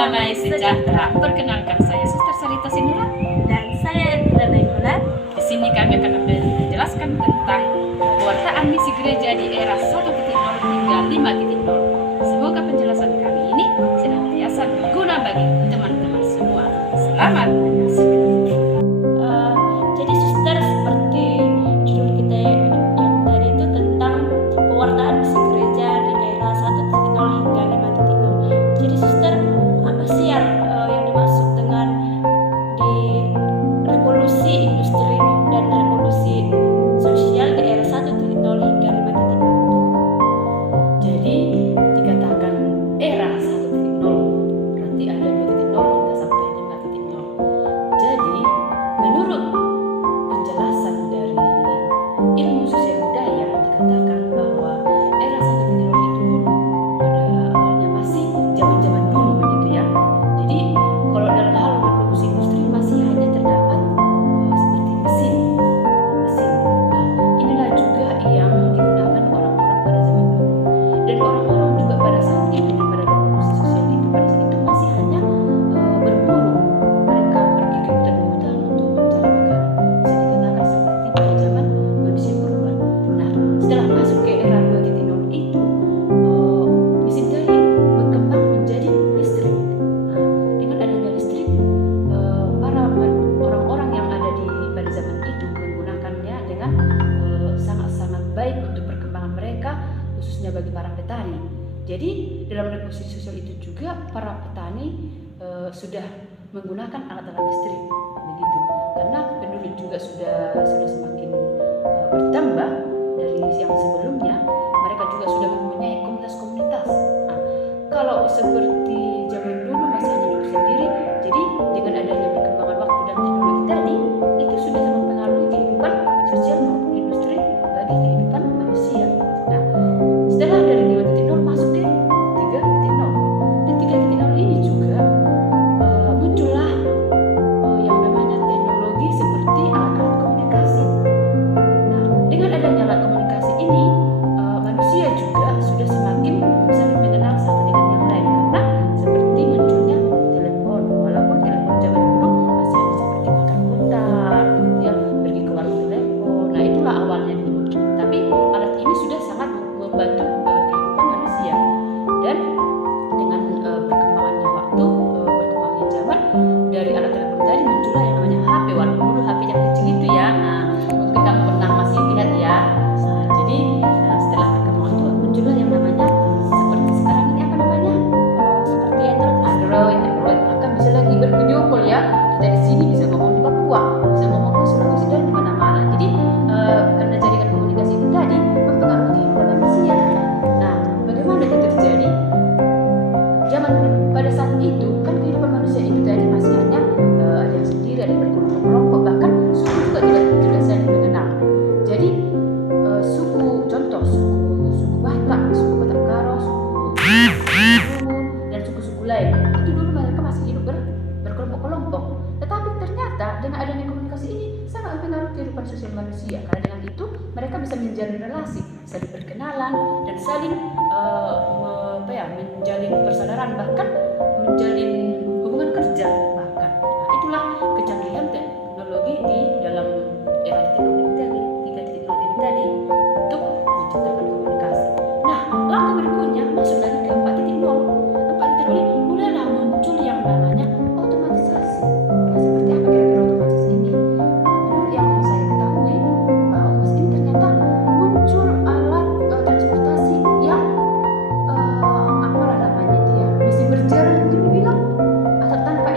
damai sejahtera. Perkenalkan, saya Suster Sarita Sinura Dan saya Elvira Nainggolan. Di sini kami akan menjelaskan tentang pewartaan misi gereja di era 1.0 hingga 5.0. Semoga penjelasan kami ini senantiasa berguna bagi teman-teman semua. Selamat menyaksikan. Jadi suster, seperti judul kita yang tadi itu tentang pewartaan misi gereja di era 1.0 hingga 5.0. Jadi suster, apa sih yang dimaksud dengan di revolusi industri dan revolusi sosial di era 1.0 hingga 5.0? Jadi dikatakan era 1.0 berarti ada 2.0 hingga sampai 5.0. Jadi menurut penjelasan dari ilmu sosial budaya dikatakan bahwa era 1.0 itu pada awalnya masih zaman-zaman dulu begitu ya. Jadi kalau dalam hal revolusi industri masih hanya terdapat seperti mesin. Nah, inilah juga yang digunakan orang-orang pada zaman dulu. Dan orang-orang juga pada saat itu, pada revolusi sosial itu, pada saat itu masih hanya berburu. Mereka pergi ke hutan-hutan untuk mencari makanan. Bisa dikatakan seperti pada zaman manusia purba. Nah, setelah masuk ke era 2.0 itu, mesin dari berkembang menjadi listrik. Nah, dengan adanya listrik, para orang-orang yang ada pada zaman itu menggunakannya dengan sangat-sangat baik untuk perkembangan mereka, khususnya bagi para petani. Jadi dalam revolusi sosial itu juga para petani sudah menggunakan alat-alat listrik begitu, karena penduduk juga sudah semakin bertambah dari yang sebelumnya. Mereka juga sudah mempunyai komunitas-komunitas. Nah, kalau seperti zaman dulu masih hanya hidup sendiri, jadi dengan adanya perkembangan waktu dan teknologi tadi, itu sudah sangat mempengaruhi kehidupan sosial maupun industri bagi kehidupan manusia. Nah, setelah dari 2.0 masuk ke 3.0. Di 3.0 ini juga muncullah yang namanya teknologi seperti alat-alat komunikasi. Nah, dengan adanya alat komunikasi ini, manusia juga sudah semakin saling mengenal satu dengan yang lain, karena seperti munculnya telepon. Walaupun telepon zaman dulu masih hanya seperti putar-putar gitu ya, pergi ke warung telepon. Nah, itulah awalnya dulu. Tapi alat ini sudah sangat membantu kehidupan manusia. Dan dengan berkembangannya waktu, berkembangnya zaman, dari alat telepon tadi muncullah yang namanya HP. Walaupun dulu HP yang kecil itu ya. Nah, mungkin kamu pernah masih lihat ya. Nah, jadi setelah perkembangan itu muncullah yang namanya seperti sekarang ini apa namanya? Seperti Android. Android. Maka bisa lagi bervideo call ya. Kita di sini bisa ngomong di Papua, bisa ngomong ke Sulawesi dan di mana-mana. Jadi karena jaringan komunikasi itu tadi mempengaruhi kehidupan manusia. Nah, bagaimana itu terjadi? Zaman pada saat itu kan kehidupan manusia itu tadi masih hanya ada yang sendiri, ada yang berkelompok-kelompok, bahkan suku juga tidak saling mengenal. Jadi suku Batak, suku Batak Karo, suku Rumun, dan suku-suku lain itu dulu mereka masih hidup berkelompok-kelompok. Tetapi ternyata dengan adanya komunikasi ini sangat mempengaruhi kehidupan sosial manusia, karena dengan itu mereka bisa menjalin relasi, saling berkenalan, dan saling menjalin persaudaraan, bahkan menjalin hubungan kerja bahkan. Nah, itulah kecanggihan teknologi di dalam era teknologi 3.0 ini tadi untuk menciptakan komunikasi. Nah, langkah berikutnya masuk lagi ke 4.0. 4.0 ini mulailah muncul yang namanya otomatisasi. Nah, seperti apa kira-kira otomatisasi ini? Menurut yang saya ketahui, otomatis ini ternyata muncul alat transportasi yang apalah namanya itu ya, bisa berjalan gitu dibilang, atau tanpa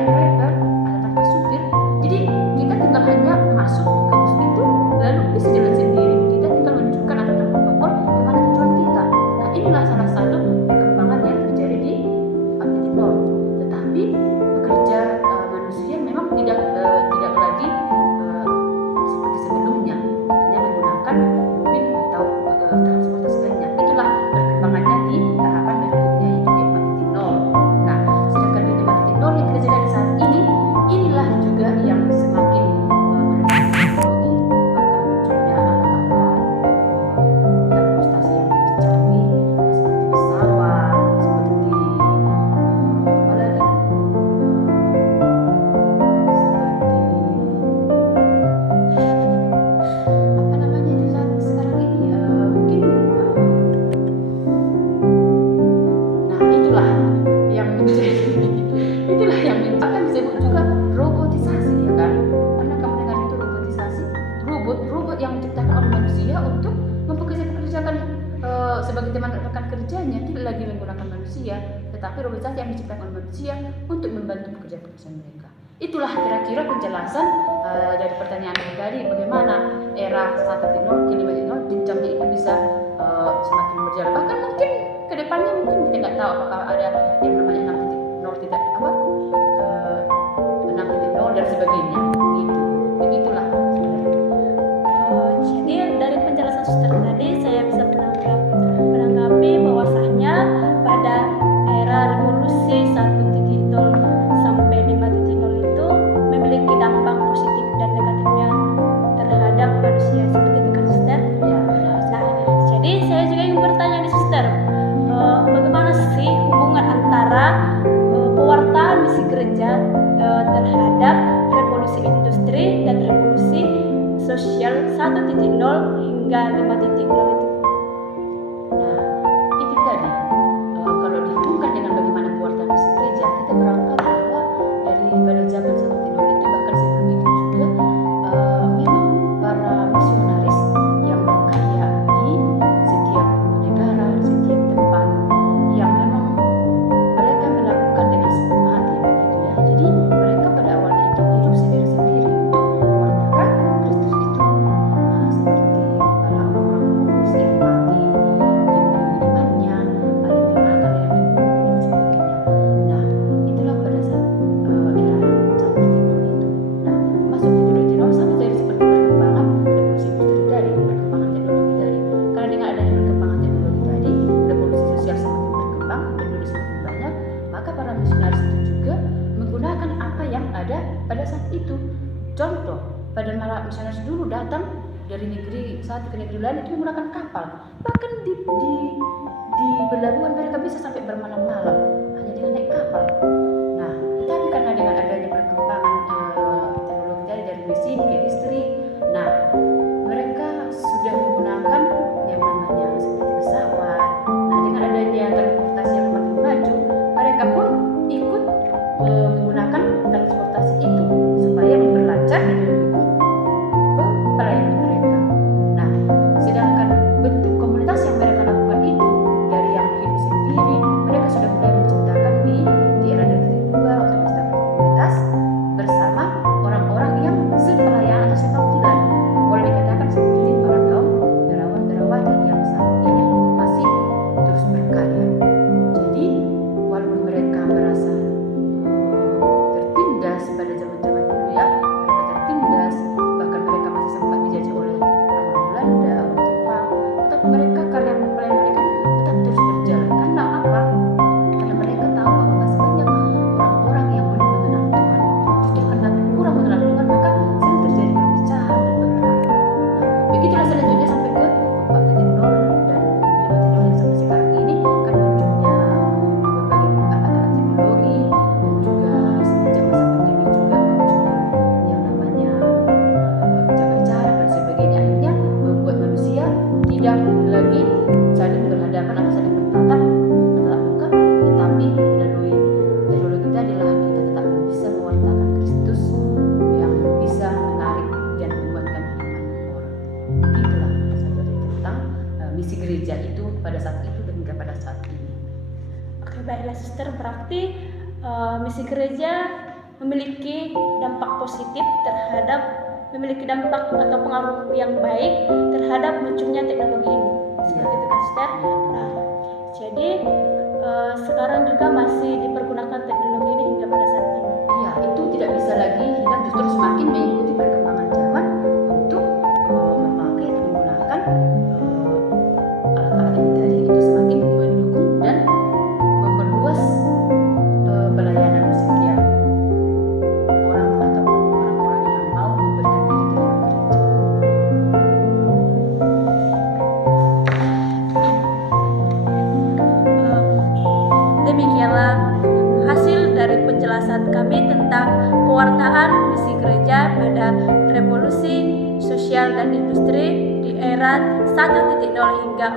sebagai teman rekan kerjanya tidak lagi menggunakan manusia, tetapi organisasi yang diciptakan manusia untuk membantu pekerjaan mereka. Itulah kira-kira penjelasan dari pertanyaan tadi, bagaimana era 1.0 ke 5.0 jenjangnya itu bisa semakin berjalan. Bahkan mungkin ke depannya mungkin kita nggak tahu apakah ada yang namanya 6.0 dan sebagainya. Gitu. Begitulah. Jadi dari penjelasan suster tadi saya bisa menanggapi bahwasanya pada era revolusi 1.0 sampai 5.0 itu memiliki dampak positif dan negatifnya terhadap manusia, seperti itu kan suster? Ya, Nah, jadi saya juga ingin bertanya nih suster, bagaimana sih hubungan antara pewartaan misi gereja terhadap revolusi industri dan revolusi sosial 1.0 hingga 5.0 itu? Nah, itu tadi kalau dihubungkan dengan bagaimana pewartaan misi gereja, kita berangkat bahwa pada zaman 1.0 itu bahkan sebelum itu juga memang para misionaris yang berkarya di setiap negara, di setiap tempat, yang memang mereka melakukan dengan sepenuh hati begitu ya. Jadi mereka pada awalnya itu hidup sendiri-sendiri untuk mewartakan Kristus itu, seperti para orang-orang kudus yang mati demi imannya, ada yang dibakar, ada yang dibunuh dan sebagainya. Nah, itulah pada saat era 1.0 itu. Nah, masuk ke 2.0 sama saja seperti perkembangan revolusi industri tadi, perkembangan teknologi tadi. Karena dengan adanya perkembangan teknologi tadi, revolusi sosial semakin berkembang, penduduk semakin banyak, maka para misionaris itu juga menggunakan apa yang ada pada saat itu. Contoh, pada para misionaris dulu datang dari negeri satu ke negeri lain itu menggunakan kapal. Bahkan di pelabuhan mereka bisa sampai bermalam-malam hanya dengan naik kapal. Nah, tetapi karena dengan adanya perkembangan teknologi dari mesin ke listrik, nah mereka sudah menggunakan yang namanya seperti pesawat. Nah, dengan adanya transportasi yang semakin maju, mereka pun ikut menggunakan transportasi itu supaya memperlancar dan mendukung pelayanan mereka. Nah, sedangkan bentuk komunitas yang mereka lakukan itu dari yang hidup sendiri, mereka sudah mulai menciptakan di era 2002 untuk menciptakan komunitas bersama orang-orang yang sepelayanan atau sepanggilan. Boleh dikatakan seperti para kaum berawan-berawati yang saat ini masih terus berkarya. Jadi walaupun mereka merasa tertindas pada zaman-zaman dulu ya, mereka tertindas, bahkan mereka masih sempat dijajah oleh orang-orang Belanda, orang Jepang, tetapi mereka karya mempelai mereka tetap terus berjalan. Karena apa? Karena mereka tahu bahwa masih banyak orang-orang yang belum mengenal Tuhan. Justru karena kurang mengenal Tuhan, maka sering terjadi perpecahan dan berperang. Nah, begitulah selanjutnya sampai ke 4.0 dan 5.0 yang sampai sekarang ini kan munculnya berbagai alat-alat teknologi, dan juga semenjak masa pandemi juga muncul yang namanya jaga jarak dan sebagainya. Akhirnya membuat manusia tidak lagi saling berhadapan atau saling bertatap muka, tetapi melalui teknologi tadi lah kita tetap bisa mewartakan Kristus yang bisa menarik dan menguatkan iman orang. Begitulah saudara tentang misi gereja itu pada saat itu dan hingga pada saat ini. Oke, baiklah suster, berarti misi gereja memiliki dampak positif memiliki dampak atau pengaruh yang baik terhadap munculnya teknologi ini, seperti itu kan suster? Nah, jadi sekarang juga masih dipergunakan teknologi ini hingga pada saat ini. Iya, itu tidak bisa lagi hilang, justru semakin mengikuti perkembangan zaman untuk memakai atau menggunakan alat-alat ini tadi, itu semakin mendukung dan memperluas pelayanan setiap orang ataupun orang-orang yang mau memberikan diri terhadap gereja. Demikianlah hasil dari penjelasan kami tentang pewartaan misi gereja pada revolusi sosial dan industri di era 1.0 hingga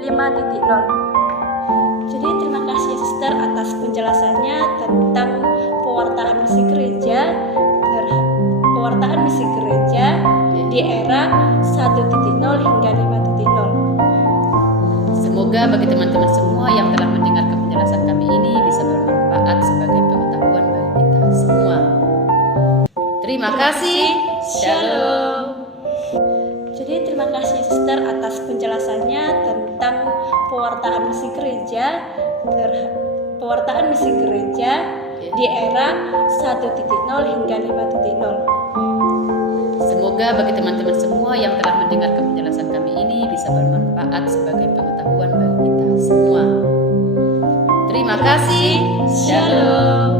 5.0. Jadi terima kasih suster atas penjelasannya tentang pewartaan misi gereja di era 1.0 hingga 5.0. Semoga Semoga bagi teman-teman semua yang telah mendengarkan penjelasan kami ini bisa bermanfaat sebagai pengetahuan bagi kita semua. Terima kasih. Shalom. Jadi terima kasih Suster atas penjelasannya tentang pewartaan misi gereja di era 1.0 hingga 5.0. Semoga bagi teman-teman semua yang telah mendengarkan penjelasan kami ini bisa bermanfaat sebagai pengetahuan bagi kita semua. Terima kasih. Shalom.